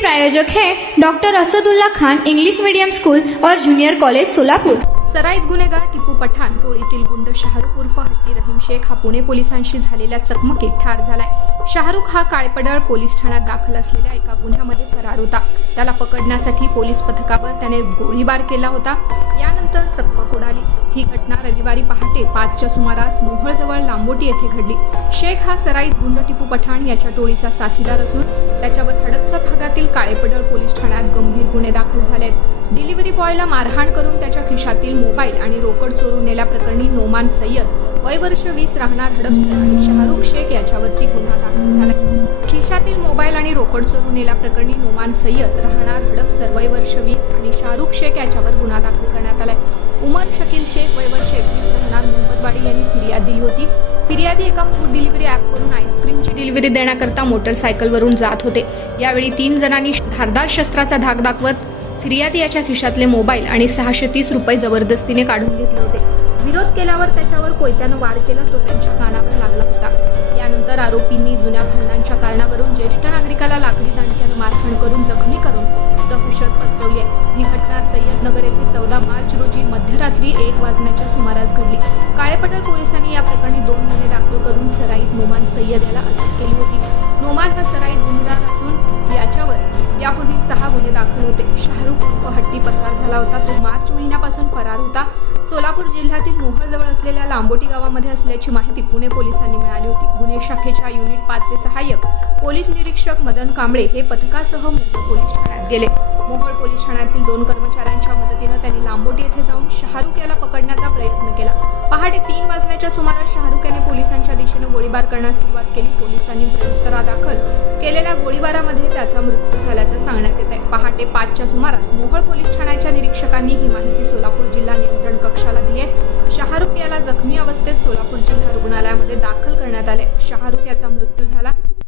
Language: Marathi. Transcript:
प्रायोजक हैं doctor Asadullah Khan English medium school और जूनियर कॉलेज सोलापुर। सराईत गुन्हेगार टिपू पठाण टोळीतील गुंड शाहरुख उर्फ हट्टी रहीम शेख हा पुणे पोलिसांशी झालेल्या चकमकीत ठार झालाय। शाहरुख हा काळेपडळ पोलीस ठाण्यात दाखल असलेल्या एका गुन्ह्यामध्ये फरार होता। त्याला पकडण्यासाठी पोलीस पथकावर त्याने गोळीबार केला होता। यानंतर चकमक उडाली। ही घटना रविवारी पहाटे 5च्या सुमारास मोहोळजवळ लांबोटी येथे घडली। शेख हा सराईत गुंड टिपू पठाण याच्या टोळीचा साथीदार असून त्याच्यावर हडपसर भागातील काळेपडळ पोलीस ठाण्यात गंभीर गुन्हे दाखल झाले आहेत। डिलिव्हरी बॉयला मारहाण करून त्याच्या खिशातील मोबाईल आणि रोकड चोरून नेल्याप्रकरणी नोमान सय्यद वय वर्ष 20 राहणार हडपसर आणि शाहरुख शेख याच्यावरती गुन्हा दाखल झाला। खिशातील मोबाईल आणि रोकड चोरून नेल्याप्रकरणी नोमान सय्यद राहणार हडपसर वय वर्ष 20 आणि शाहरुख शेख याच्यावर गुन्हा दाखल करण्यात आलाय। उमर शकील शेख वय वर्ष 21 राहणार मोहम्मदवाडी यांनी फिर्याद दिली होती। फिर्यादी एका फूड डिलिव्हरी ॲपवरून आईस्क्रीमची डिलिव्हरी देण्याकरता मोटरसायकलवरून जात होते। यावेळी 3 जणांनी धारदार शस्त्राचा धाक दाखवत फिर्यादी याच्या खिशातले मोबाईल आणि 630 रुपये जबरदस्तीने काढून घेतले होते। विरोध केल्यावर त्याच्यावर कोयत्यानं वार केला, तो त्यांच्या कानावर लागला होता। यानंतर आरोपींनी जुन्या भांडणांच्या कारणावरून ज्येष्ठ नागरिकाला लाकडी दांडक्यानं मारहाण करून जखमी करून दहशत पसरवली आहे। ही घटना सय्यदनगर येथे 14 मार्च रोजी मध्यरात्री 1 वाजण्याच्या सुमारास घडली। काळेपडळ पोलिसांनी या प्रकरणी 2 गुन्हे दाखल करून सराईत नोमान सय्यद याला अटक केली होती। नोमान हा सराईत गुन्हेगार असून याच्यावर यापूर्वी 6 गुन्हे दाखल होते। शाहरुख उर्फ हट्टी पसार झाला होता। तो मार्च महिन्यापासून फरार होता। सोलापूर जिल्ह्यातील मोहोळजवळ असलेल्या लांबोटी गावामध्ये असल्याची माहिती पुणे पोलिसांनी मिळाली होती। गुन्हे शाखेच्या युनिट 5चे सहाय्यक पोलीस निरीक्षक मदन कांबळे हे पथकासह मोहोळ पोलीस ठाण्यात गेले। मोहोळ पोलीस ठाण्यातील 2 कर्मचाऱ्यांच्या मदतीने त्यांनी लांबोटी येथे जाऊन शाहरुख याला पकडण्याचा प्रयत्न केला। पहाटे 3 वाजण्याच्या सुमारास शाहरुख याने पोलिसांच्या दिशेने गोळीबार करण्यास सुरुवात केली। पोलिसांनी प्रत्युत्तरादाखल केलेल्या गोळीबारामध्ये त्याचा मृत्यू झाल्याचं सांगण्यात येत आहे। पहाटे 5च्या सुमारास मोहोळ पोलीस ठाण्याच्या निरीक्षकांनी ही माहिती सोलापूर जिल्हा नियंत्रण कक्षाला दिली आहे। शाहरुख याला जखमी अवस्थेत सोलापूर जिल्हा रुग्णालयामध्ये दाखल करण्यात आले। शाहरुख याचा मृत्यू झाला।